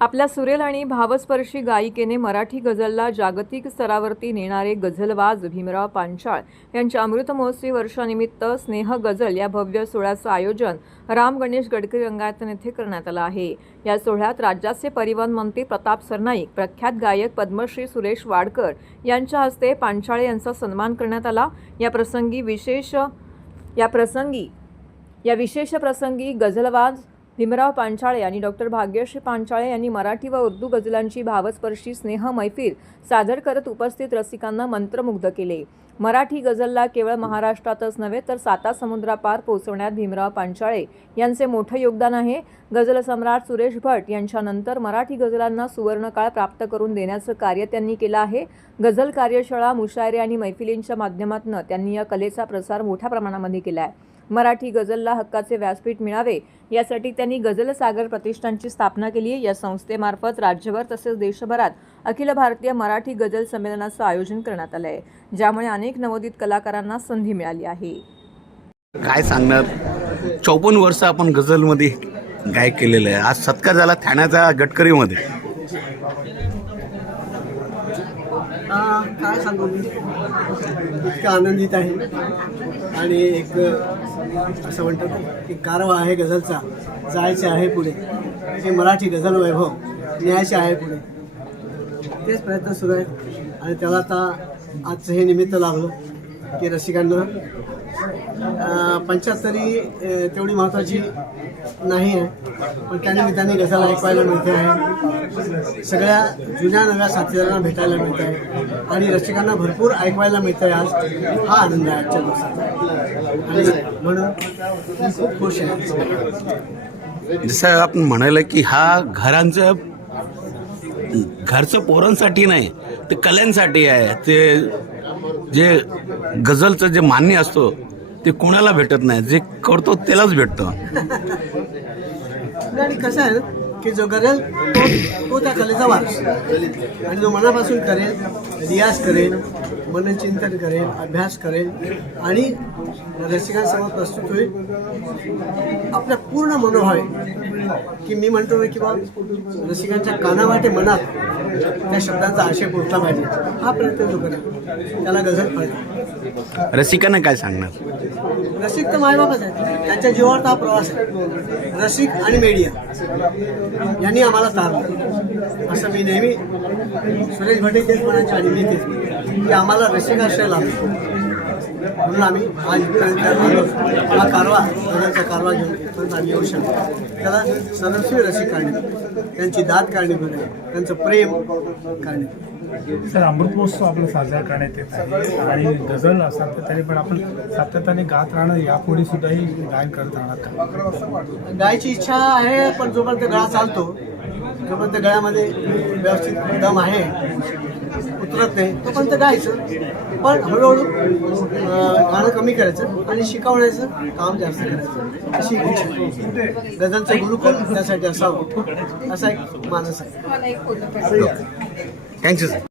आपल्या सुरेल आणि भावस्पर्शी गायिकेने मराठी गझलला जागतिक स्तरावरती नेणारे गझलवाज भीमराव पांचाळ यांच्या अमृत महोत्सवी वर्षानिमित्त स्नेह गझल या भव्य सोहळ्याचं आयोजन राम गणेश गडकरी रंगायतन येथे करण्यात आलं आहे। या सोहळ्यात राज्याचे परिवहन मंत्री प्रताप सरनाईक, प्रख्यात गायक पद्मश्री सुरेश वाडकर यांच्या हस्ते पांचाळे यांचा सन्मान करण्यात आला। या विशेष प्रसंगी गझलवाज भीमराव पांचाळे आणि डॉक्टर भाग्यश्री पांचाळे यांनी मराठी व उर्दू गझलांची भावस्पर्शी स्नेह मैफिल सादर करत उपस्थित रसिकांना मंत्रमुग्ध केले। मराठी गझलला केवळ महाराष्ट्रातच नव्हे तर साता समुद्रापार पोहोचवण्यात भीमराव पांचाळे यांचे मोठे योगदान आहे। गझल सम्राट सुरेश भट यांच्यानंतर मराठी गझलांना सुवर्णकाळ प्राप्त करून देण्याचं कार्य त्यांनी केलं आहे। गझल कार्यशाळा, मुशायरे आणि मैफिलींच्या माध्यमातून त्यांनी या कलेचा प्रसार मोठ्या प्रमाणामध्ये केला आहे। मराठी गझलला हक्काचे व्यासपीठ मिळावे यासाठी त्यांनी गझल सागर प्रतिष्ठानची स्थापना केली आहे। या संस्थेमार्फत राज्यभर तसेच देशभरात अखिल भारतीय मराठी गझल संमेलनाचं आयोजन करण्यात आलं आहे, ज्यामुळे अनेक नवोदित कलाकारांना संधी मिळाली आहे। काय सांगणार, 54 वर्ष आपण गझलमध्ये गायक केलेलं आहे। आज सत्कार झाला ठाण्याचा गडकरीमध्ये। काय सांगू मी, इतकं आनंदित आहे आणि एक असं म्हणतात की कारवा आहे गझलचा, जायचे आहे पुढे, की मराठी गझल वैभव न्यायचे आहे पुढे, तेच प्रयत्न सुरू आहेत। आणि त्याला आता आजचं हे निमित्त लाभलं की रसिकांना 75 तेवढी महत्त्वाची नाही आहे, पण त्यानिमित्ताने गझल ऐकवायला मिळते आहे, सगळ्या जुन्या नव्या साथीदारांना भेटायला मिळत आहे आणि रसिकांना भरपूर ऐकवायला मिळतं आहे। आज हा आनंद आहे आजच्या दिवसाचा आणि म्हणून मी खूप खुश आहे। जसं आपण म्हणायला की हा घरचं पोरांसाठी नाही, ते कलांसाठी आहे। ते जे गझलचं जे मान्य असतो ते कोणाला भेटत नाही, जे करतो त्यालाच भेटतं। आणि कसं आहे की जो करेल तो त्या कलेचा वारस, आणि जो मनापासून करेल, रियाज करेल, मनचिंतन करेल, अभ्यास करेल आणि रसिकांसमोर प्रस्तुत होईल आपल्या पूर्ण मनोभावे, की मी म्हणतो की बा रसिकांच्या कानावाटे मनात त्या शब्दांचा आशय पोचला पाहिजे, हा प्रयत्न जो करेल त्याला गझल कळेल। रसिकांना काय सांगणार? रसिक तर मायबापच आहेत, त्यांच्या जीवावर हा प्रवास आहे। रसिक आणि मीडिया यांनी आम्हाला तारलं, असं मी नेहमी सुरेश भटे तेच म्हणायचे आणि मी तेच की आम्हाला रसिकाश्रय लाभतो, म्हणून आम्ही आजपर्यंत आलो। हा कारवा गझलचा कारवा घेऊन आम्ही येऊ शकतो। त्याला सर्वस्वी रसिक काढणे, त्यांची दाद काढणे, त्यांचं प्रेम काढणे। सर, अमृत महोत्सव आपला साजरा करण्यात येत आहे आणि गझल सातत्याने पण आपण सातत्याने गात राहणं, यापुढे सुद्धाही गायन करत राहणार का? गायची इच्छा आहे, पण जोपर्यंत गळा चालतो, जोपर्यंत गळ्यामध्ये व्यवस्थित दम आहे, उतरत नाही, तोपर्यंत गायचं, पण हळूहळू गाणं कमी करायचं आणि शिकवण्याचं काम जास्त करायचं, अशी इच्छा। गझलचं गुरुकुल त्यासाठी असावं, असा एक मानस आहे। Thank you sir.